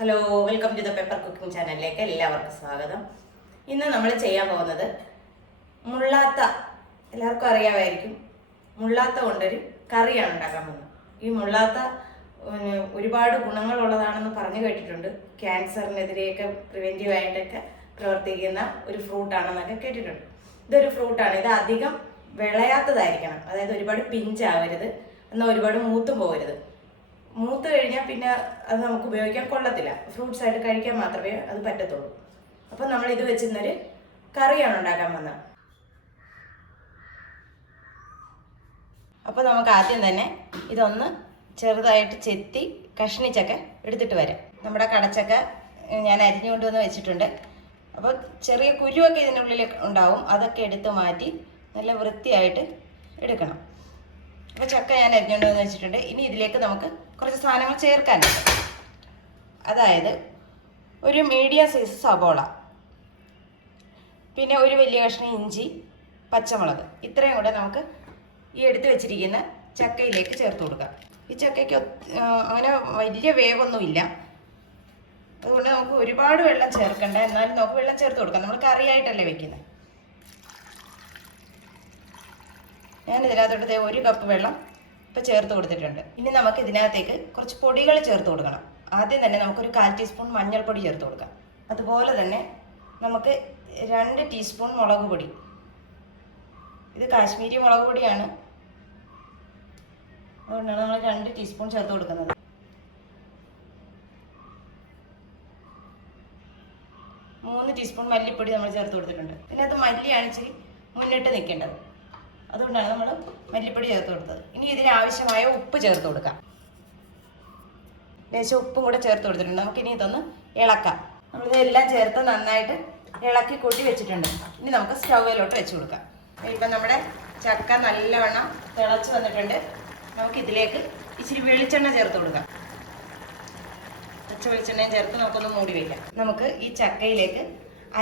Hello, welcome to the pepper cooking ചാനലിലേക്ക് എല്ലാവർക്കും സ്വാഗതം. ഇന്ന് നമ്മൾ ചെയ്യാൻ പോകുന്നത് മുള്ളാത്ത, എല്ലാവർക്കും അറിയാമായിരിക്കും, മുള്ളാത്ത കൊണ്ടൊരു കറിയാണ് ഉണ്ടാക്കാൻ പോകുന്നത്. ഈ മുള്ളാത്ത ഒരുപാട് ഗുണങ്ങളുള്ളതാണെന്ന് പറഞ്ഞു കേട്ടിട്ടുണ്ട്. ക്യാൻസറിനെതിരെയൊക്കെ പ്രിവെൻറ്റീവായിട്ടൊക്കെ പ്രവർത്തിക്കുന്ന ഒരു ഫ്രൂട്ടാണെന്നൊക്കെ കേട്ടിട്ടുണ്ട്. ഇതൊരു ഫ്രൂട്ടാണ്. ഇത് അധികം വിളയാത്തതായിരിക്കണം, അതായത് ഒരുപാട് പിഞ്ചാവരുത്, എന്നാൽ ഒരുപാട് മൂത്തും പോകരുത്. മൂത്ത് കഴിഞ്ഞാൽ പിന്നെ അത് നമുക്ക് ഉപയോഗിക്കാൻ കൊള്ളത്തില്ല. ഫ്രൂട്ട്സ് ആയിട്ട് കഴിക്കാൻ മാത്രമേ അത് പറ്റത്തുള്ളൂ. അപ്പം നമ്മൾ ഇത് വെച്ചിരുന്നൊരു കറിയാണ് ഉണ്ടാക്കാൻ വന്നത്. അപ്പോൾ നമുക്ക് ആദ്യം തന്നെ ഇതൊന്ന് ചെറുതായിട്ട് ചെത്തി കഷ്ണിച്ചൊക്കെ എടുത്തിട്ട് വരാം. നമ്മുടെ കടച്ചക്ക ഞാൻ അരിഞ്ഞുകൊണ്ട് വന്ന് വെച്ചിട്ടുണ്ട്. അപ്പോൾ ചെറിയ കുരുവൊക്കെ ഇതിനുള്ളിൽ ഉണ്ടാവും, അതൊക്കെ എടുത്ത് മാറ്റി നല്ല വൃത്തിയായിട്ട് എടുക്കണം. അപ്പോൾ ചക്ക ഞാൻ അരിഞ്ഞുകൊണ്ട് വന്ന് വെച്ചിട്ടുണ്ട്. ഇനി ഇതിലേക്ക് നമുക്ക് കുറച്ച് സാധനങ്ങൾ ചേർക്കാനുണ്ട്. അതായത് ഒരു മീഡിയം സൈസ് സബോള, പിന്നെ ഒരു വലിയ കഷ്ണം ഇഞ്ചി, പച്ചമുളക്, ഇത്രയും കൂടെ നമുക്ക് ഈ എടുത്ത് വെച്ചിരിക്കുന്ന ചക്കയിലേക്ക് ചേർത്ത് കൊടുക്കാം. ഈ ചക്കയ്ക്ക് അങ്ങനെ വലിയ വേവൊന്നുമില്ല, അതുകൊണ്ട് നമുക്ക് ഒരുപാട് വെള്ളം ചേർക്കണ്ട. എന്നാലും നമുക്ക് വെള്ളം ചേർത്ത് കൊടുക്കാം, നമ്മൾ കറിയായിട്ടല്ലേ വെക്കുന്നത്. ഞാൻ ഇതിനകത്തോട്ട് ഒരു കപ്പ് വെള്ളം ഇപ്പോൾ ചേർത്ത് കൊടുത്തിട്ടുണ്ട്. ഇനി നമുക്ക് ഇതിനകത്തേക്ക് കുറച്ച് പൊടികൾ ചേർത്ത് കൊടുക്കണം. ആദ്യം തന്നെ നമുക്കൊരു 1/4 ടീസ്പൂൺ മഞ്ഞൾപ്പൊടി ചേർത്ത് കൊടുക്കാം. അതുപോലെ തന്നെ നമുക്ക് 2 ടീസ്പൂൺ മുളക് പൊടി. ഇത് കാശ്മീരി മുളക് പൊടിയാണ്, അതുകൊണ്ടാണ് നമ്മൾ 2 ടീസ്പൂൺ ചേർത്ത് കൊടുക്കുന്നത്. മൂന്ന് ടീസ്പൂൺ മല്ലിപ്പൊടി നമ്മൾ ചേർത്ത് കൊടുത്തിട്ടുണ്ട്. ഇതിനകത്ത് മല്ലിയാണ് ഇച്ചിരി മുന്നിട്ട് നിൽക്കേണ്ടത്, അതുകൊണ്ടാണ് നമ്മൾ മല്ലിപ്പൊടി ചേർത്ത് കൊടുത്തത്. ഇനി ഇതിനാവശ്യമായ ഉപ്പ് ചേർത്ത് കൊടുക്കാം. ലേശം ഉപ്പും കൂടെ ചേർത്ത് കൊടുത്തിട്ടുണ്ട്. നമുക്കിനി ഇതൊന്ന് ഇളക്കാം. നമ്മളിതെല്ലാം ചേർത്ത് നന്നായിട്ട് ഇളക്കി കൂട്ടി വെച്ചിട്ടുണ്ട്. ഇനി നമുക്ക് സ്റ്റൗവിലോട്ട് വെച്ച് കൊടുക്കാം. ഇപ്പം നമ്മുടെ ചക്ക നല്ലവണ്ണം തിളച്ച് വന്നിട്ടുണ്ട്. നമുക്കിതിലേക്ക് ഇച്ചിരി വെളിച്ചെണ്ണ ചേർത്ത് കൊടുക്കാം. പച്ച വെളിച്ചെണ്ണയും ചേർത്ത് നമുക്കൊന്ന് മൂടി വയ്ക്കാം. നമുക്ക് ഈ ചക്കയിലേക്ക്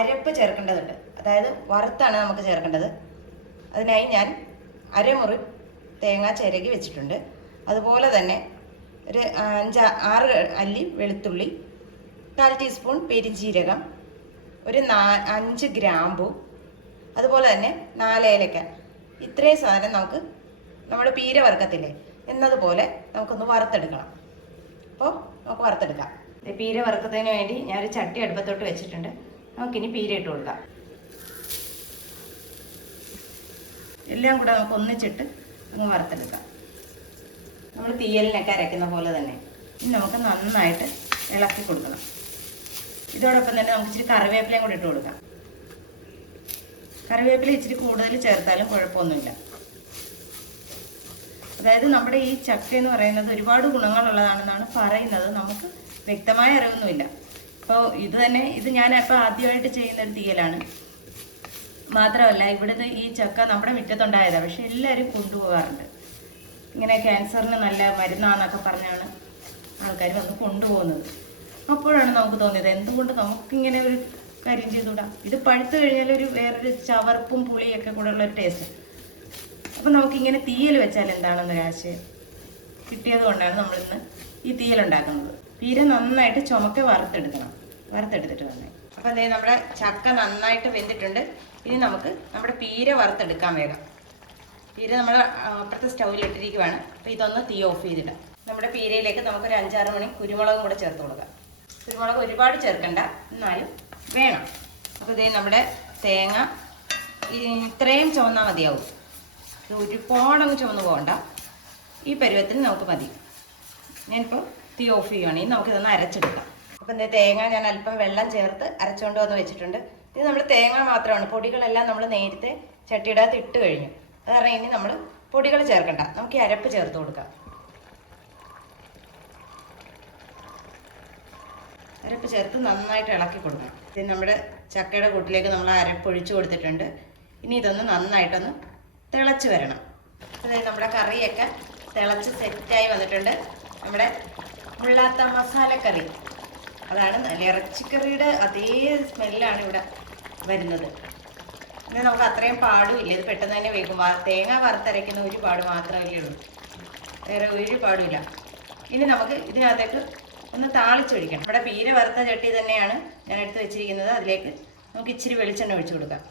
അരപ്പ് ചേർക്കേണ്ടതുണ്ട്, അതായത് വറുത്താണ് നമുക്ക് ചേർക്കേണ്ടത്. അതിനായി ഞാൻ അരമുറി തേങ്ങ ചിരകി വെച്ചിട്ടുണ്ട്. അതുപോലെ തന്നെ ഒരു 5-6 അല്ലി വെളുത്തുള്ളി, 1/4 ടീസ്പൂൺ പെരിഞ്ജീരകം, ഒരു 5 ഗ്രാമ്പു, അതുപോലെ തന്നെ 4 ഏലക്ക. ഇത്രയും സാധനം നമുക്ക് നമ്മുടെ പീര വറുക്കത്തില്ലേ എന്നതുപോലെ നമുക്കൊന്ന് വറുത്തെടുക്കണം. അപ്പോൾ നമുക്ക് വറുത്തെടുക്കാം. പീര വറുക്കത്തിന് വേണ്ടി ഞാനൊരു ചട്ടി അടുപ്പത്തോട്ട് വെച്ചിട്ടുണ്ട്. നമുക്കിനി പീര ഇട്ട് കൊടുക്കാം. എല്ലാം കൂടെ നമുക്ക് ഒന്നിച്ചിട്ട് അങ്ങ് വറുത്തെടുക്കാം. നമ്മൾ തീയലിനൊക്കെ അരയ്ക്കുന്ന പോലെ തന്നെ. ഇനി നമുക്ക് നന്നായിട്ട് ഇളക്കി കൊടുക്കണം. ഇതോടൊപ്പം തന്നെ നമുക്ക് ഇച്ചിരി കറിവേപ്പിലയും കൂടി ഇട്ട് കൊടുക്കാം. കറിവേപ്പില ഇച്ചിരി കൂടുതൽ ചേർത്താലും കുഴപ്പമൊന്നുമില്ല. അതായത് നമ്മുടെ ഈ ചക്ക എന്ന് പറയുന്നത് ഒരുപാട് ഗുണങ്ങളുള്ളതാണെന്നാണ് പറയുന്നത്. നമുക്ക് വ്യക്തമായ അറിവൊന്നുമില്ല. അപ്പോൾ ഇത് ഞാനിപ്പോൾ ആദ്യമായിട്ട് ചെയ്യുന്നൊരു തീയലാണ്. മാത്രമല്ല, ഇവിടുന്ന് ഈ ചക്ക നമ്മുടെ മുറ്റത്തുണ്ടായതാണ്, പക്ഷെ എല്ലാവരും കൊണ്ടുപോകാറുണ്ട്. ഇങ്ങനെ ക്യാൻസറിന് നല്ല മരുന്നാന്നൊക്കെ പറഞ്ഞാണ് ആൾക്കാർ വന്ന് കൊണ്ടുപോകുന്നത്. അപ്പോഴാണ് നമുക്ക് തോന്നിയത്, എന്തുകൊണ്ട് നമുക്കിങ്ങനെ ഒരു കാര്യം ചെയ്തുകൂടാ. ഇത് പഴുത്ത് കഴിഞ്ഞാൽ വേറൊരു ചവർപ്പും പുളിയൊക്കെ കൂടെ ഉള്ളൊരു ടേസ്റ്റ്. അപ്പം നമുക്കിങ്ങനെ തീയൽ വെച്ചാൽ എന്താണെന്നൊരാശയം കിട്ടിയത് കൊണ്ടാണ് നമ്മളിന്ന് ഈ തീയലുണ്ടാക്കുന്നത്. പീര നന്നായിട്ട് ചുമക്കെ വറുത്തെടുത്തിട്ട് വന്നേ. അപ്പം അതേ നമ്മുടെ ചക്ക നന്നായിട്ട് വെന്തിട്ടുണ്ട്. ഇനി നമുക്ക് നമ്മുടെ പീര വറുത്തെടുക്കാൻ വേഗം. പീര നമ്മൾ അപ്പുറത്തെ സ്റ്റൗവിലിട്ടിരിക്കുവാണ്. അപ്പോൾ ഇതൊന്ന് തീ ഓഫ് ചെയ്തിടാം. നമ്മുടെ പീരയിലേക്ക് നമുക്കൊരു 5-6 മണി കുരുമുളകും കൂടെ ചേർത്ത് കൊടുക്കാം. കുരുമുളക് ഒരുപാട് ചേർക്കണ്ട, എന്നാലും വേണം. അപ്പോൾ ഇതേ നമ്മുടെ തേങ്ങ ഇത്രയും ചുവന്നാൽ മതിയാവും. ഒരുപാടങ്ങ് ചുവന്ന് പോകണ്ട, ഈ പരുവത്തിന് നമുക്ക് മതി. ഞാനിപ്പോൾ തീ ഓഫ് ചെയ്യുകയാണ്. ഇനി നമുക്കിതൊന്ന് അരച്ചെടുക്കാം. അപ്പം എന്താ തേങ്ങ ഞാൻ അല്പം വെള്ളം ചേർത്ത് അരച്ചുകൊണ്ട് വന്ന് വെച്ചിട്ടുണ്ട്. ഇത് നമ്മൾ തേങ്ങ മാത്രമാണ്, പൊടികളെല്ലാം നമ്മൾ നേരത്തെ ചട്ടിയിടകത്ത് ഇട്ട് കഴിഞ്ഞു. അത് കാരണം ഇനി നമ്മൾ പൊടികൾ ചേർക്കണ്ട, നമുക്ക് ഈ അരപ്പ് ചേർത്ത് കൊടുക്കാം. അരപ്പ് ചേർത്ത് നന്നായിട്ട് ഇളക്കി കൊടുക്കണം. ഇത് നമ്മുടെ ചക്കയുടെ കൂട്ടിലേക്ക് നമ്മൾ അരപ്പ് ഒഴിച്ചു കൊടുത്തിട്ടുണ്ട്. ഇനി ഇതൊന്ന് നന്നായിട്ടൊന്ന് തിളച്ച് വരണം. അതായത് നമ്മുടെ കറിയൊക്കെ തിളച്ച് സെറ്റായി വന്നിട്ടുണ്ട്. നമ്മുടെ മുള്ളാത്ത മസാലക്കറി, അതാണ് നല്ല ഇറച്ചിക്കറിയുടെ അതേ സ്മെല്ലാണ് ഇവിടെ വരുന്നത്. പിന്നെ നമുക്ക് അത്രയും പാടുമില്ല, ഇത് പെട്ടെന്ന് തന്നെ വേഗം. തേങ്ങ വറുത്തരയ്ക്കുന്ന ഒരു പാട് മാത്രമല്ലേ ഉള്ളൂ, വേറെ ഒരു പാടുമില്ല. ഇനി നമുക്ക് ഇതിനകത്തേക്ക് ഒന്ന് താളിച്ചൊഴിക്കണം. ഇവിടെ പീര വറുത്ത ചട്ടി തന്നെയാണ് ഞാൻ എടുത്ത് വെച്ചിരിക്കുന്നത്. അതിലേക്ക് നമുക്ക് ഇച്ചിരി വെളിച്ചെണ്ണ ഒഴിച്ചു കൊടുക്കാം.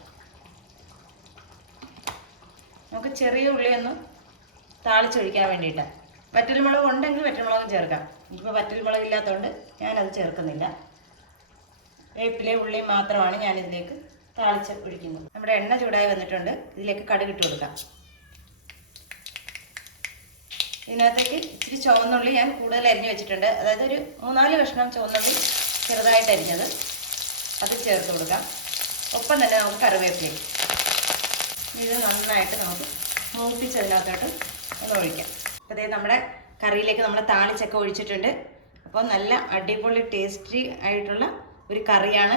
നമുക്ക് ചെറിയ ഉള്ളി ഒന്ന് താളിച്ചൊഴിക്കാൻ വേണ്ടിയിട്ടാണ്. വറ്റൽമുളക് ഉണ്ടെങ്കിൽ വറ്റൽമുളകും ചേർക്കാം. ഇപ്പോൾ വറ്റൽമുളക് ഇല്ലാത്തതുകൊണ്ട് ഞാനത് ചേർക്കുന്നില്ല. വേപ്പിലെ ഉള്ളി മാത്രമാണ് ഞാനിതിലേക്ക് താളിച്ച് ഒഴിക്കുന്നത്. നമ്മുടെ എണ്ണ ചൂടായി വന്നിട്ടുണ്ട്. ഇതിലേക്ക് കടുക് ഇട്ട് കൊടുക്കാം. ഇതിനകത്തേക്ക് ഇച്ചിരി ചുവന്നുള്ളി ഞാൻ കൂടുതൽ അരിഞ്ഞ് വെച്ചിട്ടുണ്ട്. അതായത് ഒരു 3-4 കഷ്ണം ചുവന്നുള്ളി ചെറുതായിട്ട് അരിഞ്ഞത് അത് ചേർത്ത് കൊടുക്കാം. ഒപ്പം തന്നെ നമുക്ക് കറിവേപ്പില. ഇത് നന്നായിട്ട് നമുക്ക് മൂപ്പിച്ചതിനകത്തോട്ട് ഒന്ന് ഒഴിക്കാം. അപ്പോൾ അതേ നമ്മുടെ കറിയിലേക്ക് നമ്മൾ താളിച്ചൊക്കെ ഒഴിച്ചിട്ടുണ്ട്. അപ്പോൾ നല്ല അടിപൊളി ടേസ്റ്റി ആയിട്ടുള്ള ഒരു കറിയാണ്.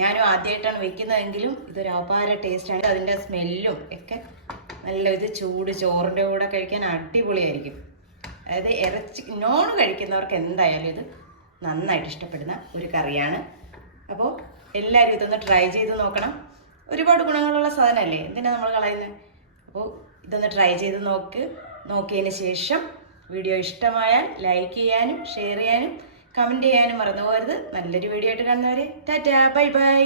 ഞാനും ആദ്യമായിട്ടാണ് വെക്കുന്നതെങ്കിലും ഇതൊരു അപാര ടേസ്റ്റാണ്. അതിൻ്റെ സ്മെല്ലും ഒക്കെ നല്ല ഇത് ചൂട് ചോറിൻ്റെ കൂടെ കഴിക്കാൻ അടിപൊളിയായിരിക്കും. അതായത് ഇറച്ചി നോൺ കഴിക്കുന്നവർക്ക് എന്തായാലും ഇത് നന്നായിട്ട് ഇഷ്ടപ്പെടുന്ന ഒരു കറിയാണ്. അപ്പോൾ എല്ലാവരും ഇതൊന്ന് ട്രൈ ചെയ്ത് നോക്കണം. ഒരുപാട് ഗുണങ്ങളുള്ള സാധനമല്ലേ, എന്തിനാണ് നമ്മൾ കളയുന്നത്? അപ്പോൾ ഇതൊന്ന് ട്രൈ ചെയ്ത് നോക്കിയതിന് ശേഷം വീഡിയോ ഇഷ്ടമായാൽ ലൈക്ക് ചെയ്യാനും ഷെയർ ചെയ്യാനും കമൻറ്റ് ചെയ്യാനും മറന്നു പോകരുത്. നല്ലൊരു വീഡിയോ ആയിട്ട് കാണുന്നവരെ ടാറ്റാ ബൈ ബൈ.